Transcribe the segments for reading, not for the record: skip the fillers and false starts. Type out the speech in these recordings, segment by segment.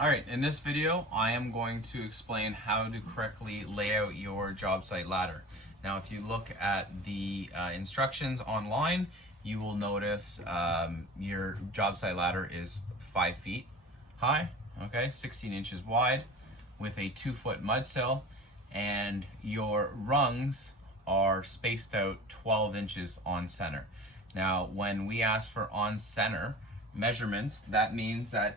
Alright, in this video I am going to explain how to correctly lay out your job site ladder. Now if you look at the instructions online, you will notice your job site ladder is 5 feet high, okay, 16 inches wide with a 2-foot mud sill, and your rungs are spaced out 12 inches on center. Now when we ask for on center measurements, that means that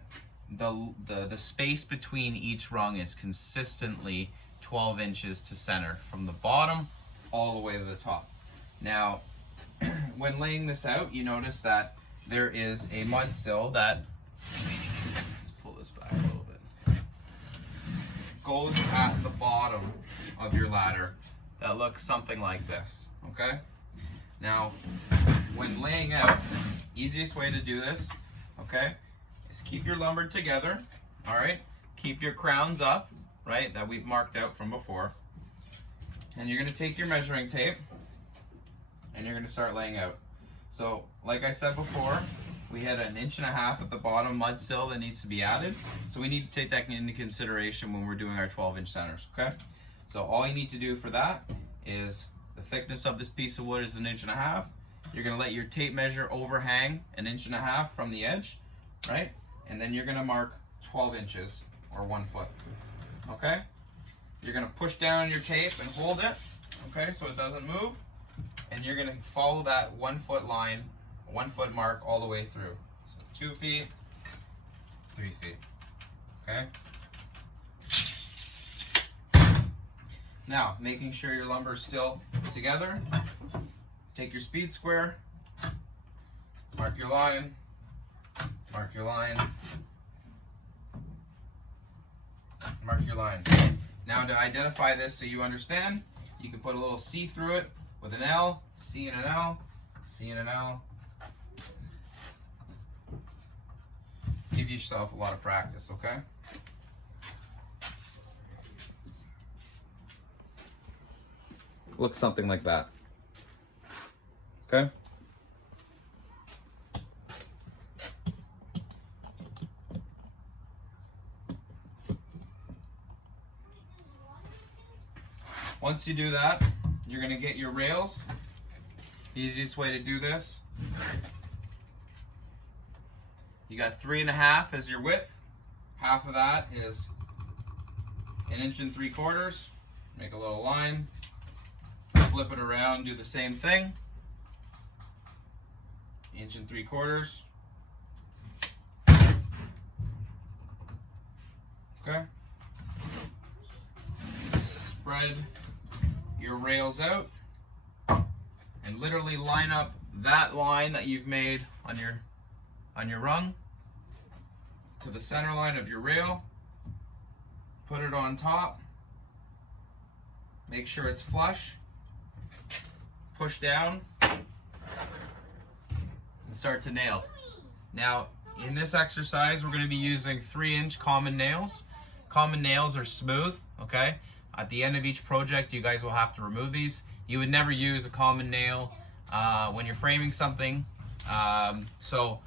the space between each rung is consistently 12 inches to center from the bottom all the way to the top. Now when laying this out, you notice that there is a mud sill that, let's pull this back a little bit, goes at the bottom of your ladder that looks something like this, okay? Now when laying out, easiest way to do this, okay, is keep your lumber together, all right? Keep your crowns up, right, that we've marked out from before. And you're gonna take your measuring tape and you're gonna start laying out. So, like I said before, we had 1.5 inches at the bottom mud sill that needs to be added. So we need to take that into consideration when we're doing our 12-inch centers, okay? So all you need to do for that is the thickness of this piece of wood is 1.5 inches. You're gonna let your tape measure overhang 1.5 inches from the edge, right? And then you're gonna mark 12 inches or 1 foot, okay? You're gonna push down your tape and hold it, okay, so it doesn't move. And you're gonna follow that 1 foot line, 1 foot mark all the way through. So 2 feet, 3 feet, okay? Now, making sure your lumber is still together, take your speed square, mark your line, mark your line, mark your line. Now to identify this so you understand, you can put a little C through it with an L, C and an L, C and an L. Give yourself a lot of practice, okay? Looks something like that, okay? Once you do that, you're gonna get your rails. The easiest way to do this, you got 3.5 as your width. Half of that is 1 3/4 inches. Make a little line, flip it around, do the same thing. 1 3/4 inches. Okay. Spread your rails out and literally line up that line that you've made on your rung to the center line of your rail. Put it on top. Make sure it's flush. Push down and start to nail. Now in this exercise we're going to be using 3-inch common nails. Common nails are smooth, okay? At the end of each project, you guys will have to remove these. You would never use a common nail when you're framing something. So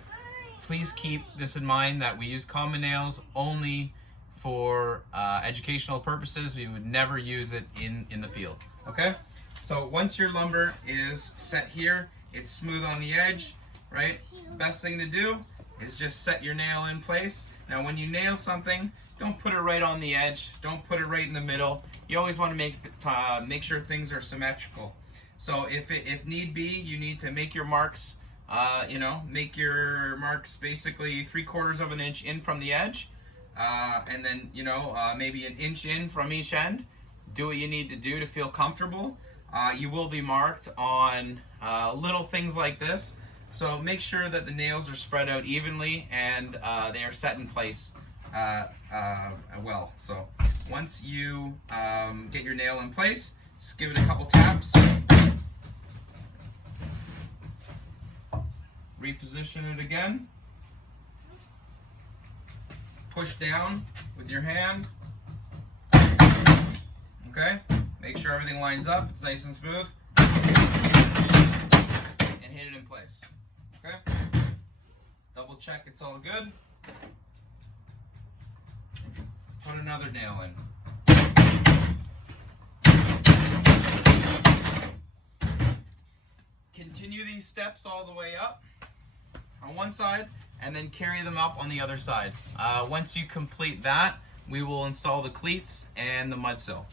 please keep this in mind that we use common nails only for educational purposes. We would never use it in the field, okay? So once your lumber is set here, it's smooth on the edge, right? Best thing to do is just set your nail in place. Now when you nail something, don't put it right on the edge. Don't put it right in the middle. You always want to make sure things are symmetrical. So if need be, you need to make your marks, make your marks basically 3/4 inch in from the edge, and then maybe 1 inch in from each end. Do what you need to do to feel comfortable. You will be marked on little things like this. So make sure that the nails are spread out evenly and they are set in place well. So once you get your nail in place, just give it a couple taps. Reposition it again. Push down with your hand. Okay? Make sure everything lines up, it's nice and smooth. And hit it in place. Okay? Double check it's all good. Put another nail in. Continue these steps all the way up on one side and then carry them up on the other side. Once you complete that, we will install the cleats and the mud sill.